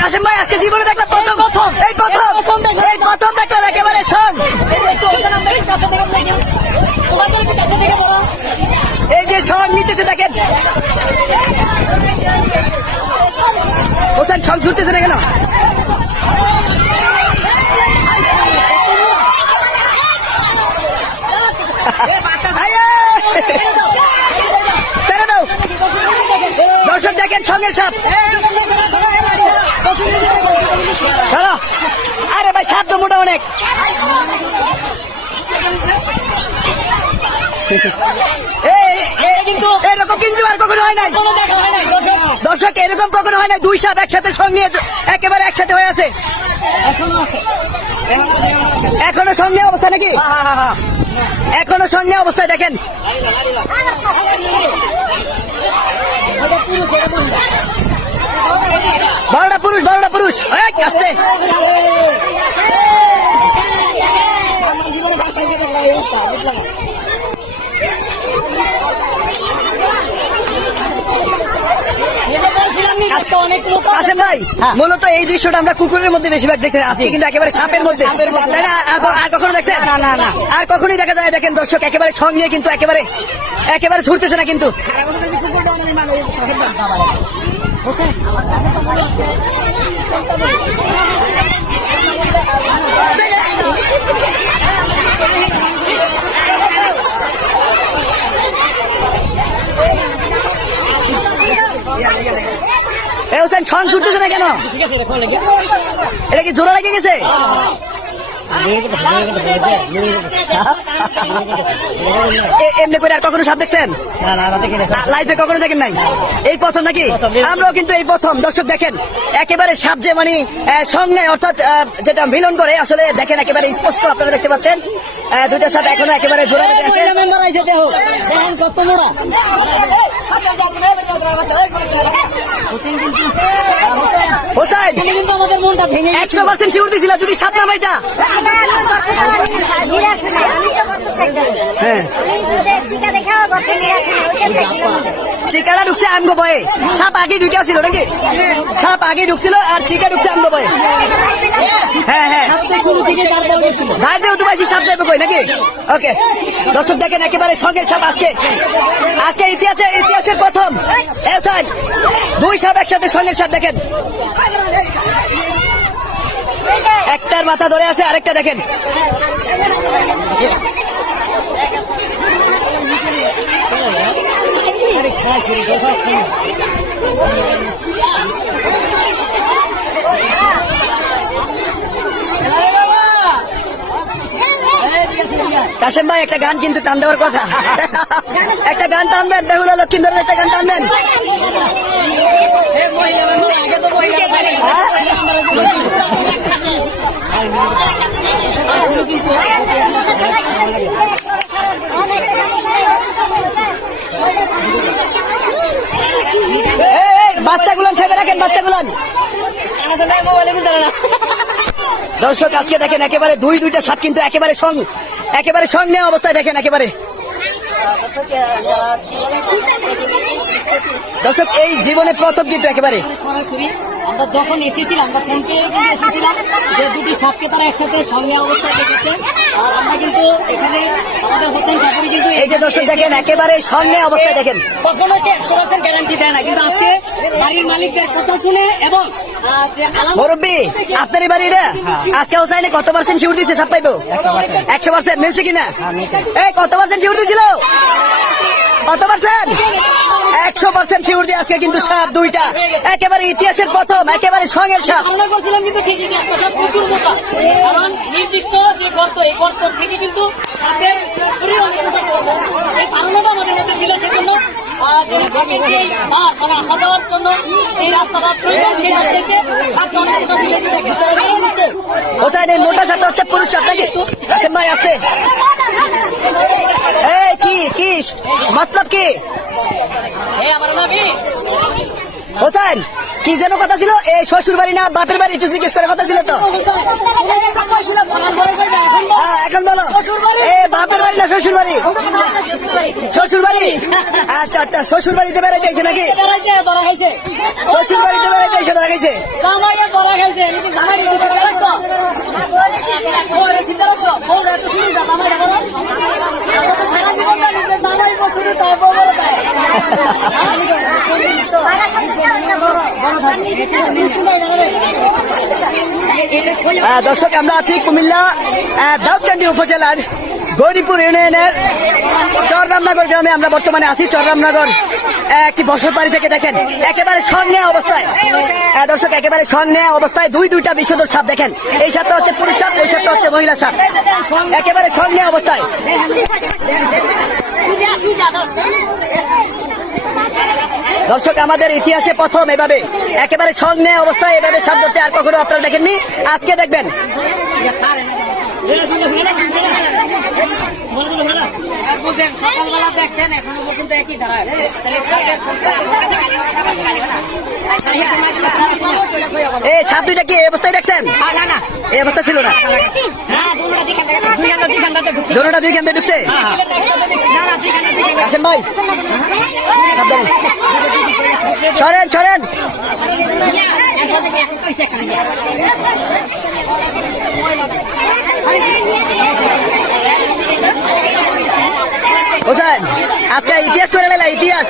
কাশেম ভাই আজকে জীবনে দেখলাম প্রথম দেখলাম একেবারে সং। এই যে সং নিতেছে দেখেন, হোসেন সং ছুটতেছে না কেন? দর্শক দেখেন সঙ্গের সাপ। আরে ভাই সাপ তো মোটা অনেক। এরকম কিন্তু আর কখনো হয় নাই দর্শক, এরকম কখনো হয় নাই। দুই সাপ একসাথে সঙ্গে একেবারে একসাথে হয়ে আছে। এখনো সঙ্গে অবস্থা নাকি? এখনো সঙ্গে অবস্থায় দেখেন। বারোটা পুরুষ আসছে। কাশেম ভাই মূলত এই দৃশ্যটা আমরা কুকুরের মধ্যে বেশিরভাগ দেখতে, আজকে কিন্তু একেবারে সাপের মধ্যে, তাই না? আর কখনো দেখছেন? আর কখনোই দেখা যায় দেখেন দর্শক, একেবারে সঙ্গে কিন্তু একেবারে ছুটতেছে না কিন্তু। হোসেন ছন ছুটতেছে না কেন? এটা কি জোড়া লেগে গেছে? এমনি করে আর কখনো সাপ দেখছেন? লাইফে কখনো দেখেন নাই? এই প্রথম নাকি? আমরাও কিন্তু এই প্রথম। দর্শক দেখেন একেবারে সাপ যে মানে সঙ্গে অর্থাৎ যেটা মিলন করে, আসলে দেখেন একেবারে স্পষ্ট আপনারা দেখতে পাচ্ছেন দুইটা সাপ এখনো একেবারে জোড়া লেগে আছে। হোসেন 100% শিওর দিছিল যদি সাপ না পাইতা। চিকারা ঢুকছে আমগো বয়ে, সাপ আগে ঢুকে ছিল নাকি? সাপ আগে ঢুকছিল আর চিকা ঢুকছে আমগো বয়ে। হ্যাঁ ধার দিয়ে উঠে সাপ যাবে কই নাকি? ওকে দর্শক দেখেন একেবারে সঙ্গের সাপ আজকে ইতিহাসের প্রথম দুই সাপ একসাথে সঙ্গের সাপ দেখেন। একটার মাথা ধরে আছে, আরেকটা দেখেন। কাশেম ভাই একটা গান কিন্তু টান দেওয়ার কথা, একটা গান টান দেন। বেহুলা লক্ষিন্দরের একটা গান টান দেন। বাচ্চাগুলান ছেড়ে রাখেন, বাচ্চাগুলান। দর্শক আজকে দেখেন একেবারে দুইটা সাপ কিন্তু একেবারে সং নেওয়া অবস্থায় দেখেন একেবারে। দর্শক এই জীবনে প্রথম কিন্তু একেবারে আমরা যখন এসেছিলাম, আমরা ফোন পেয়ে এসেছিলাম যে দুটি সাপকে তারা একসাথে সঙ্গে অবস্থায় দেখেছে। আর আমরা কিন্তু এখানে আমাদের হোসেন চাকরি কিন্তু এই যে দর্শক দেখেন একেবারে সঙ্গে অবস্থায় দেখেন। কখনো সে 100% গ্যারান্টি দেয় না, কিন্তু আজকে বাড়ির মালিকদের কথা শুনে এবং মুরব্বী আপনারই বাড়ি রে, আজকে হোসাইনে কত পার্সেন্ট শিউর দিচ্ছে সাপ পাইবো? 100% মিলছে কিনা? এই কত পার্সেন্ট শিউর দিয়েছিল? কত পার্সেন্ট? 100% শিউর দিয়ে আজকে কিন্তু সাপ দুইটা একেবারে ইতিহাসের প্রথম একেবারে সঙ্গের সাপ। আমরা বলছিলাম কিন্তু ঠিকই যে একটা সাপ প্রচুর মোটা, কারণ নির্দিষ্ট যে গর্ত, এই গর্ত থেকে কিন্তু সাপের শরীর অনেকটা বড়। এই ধারণাটা আমাদের মধ্যে ছিল, সেজন্য সাপের যে আশা দেওয়ার জন্য এই রাস্তাটা প্রয়োজন, সেই রাস্তাতে সাপটা অনেক মোটা ছিল। কোথায় নেই মোটা সাপটা হচ্ছে পুরুষ সাপ নাকি? কাশেম ভাই আছে। এই কি মতলব কি হোসেন? কি যেন কথা ছিল? এই শ্বশুর বাড়ি না বাপের বাড়ি একটু জিজ্ঞেস করে কথা ছিল তো। এখন বলো বাপের বাড়ি না শ্বশুর বাড়ি? শ্বশুর বাড়ি। আচ্ছা শ্বশুর বাড়িতে বেড়াইতে নাকি? শ্বশুর বাড়িতে বেড়াইতে ধরা গেছে। দর্শক আমরা আছি কুমিল্লা দাউদকান্দি উপজেলার গৌরীপুর ইউনিয়নের চররামনগর গ্রামে আমরা বর্তমানে আছি। চররামনগর একটি বসত বাড়ি থেকে দেখেন একেবারে সন্দেহ অবস্থায় দর্শক একেবারে সন্দেহ অবস্থায় দুইটা বিষধর সাপ দেখেন। এই সাপটা হচ্ছে পুরুষ সাপ, ওই সাপটা হচ্ছে মহিলা সাপ, একেবারে সন্দেহ অবস্থায়। দর্শক আমাদের ইতিহাসে প্রথম এভাবে একেবারে সন্দেহ অবস্থায় এভাবে সাপ ধরতে আর কখনো আপনারা দেখেননি, আজকে দেখবেন। সকালবেলা দেখছেন এখনো পর্যন্ত একই ধারায়, তাহলে সাপের সংখ্যা এই সাপ দুইটা কি এই অবস্থায় দেখছেন? এই অবস্থা ছিল না, দোনোটা দুই কেন্দ্রে ঢুকছে। আসেন ভাই, সাবধানে সরেন সরেন। বুঝলেন আজকে ইতিহাস করে নিলাম, ইতিহাস।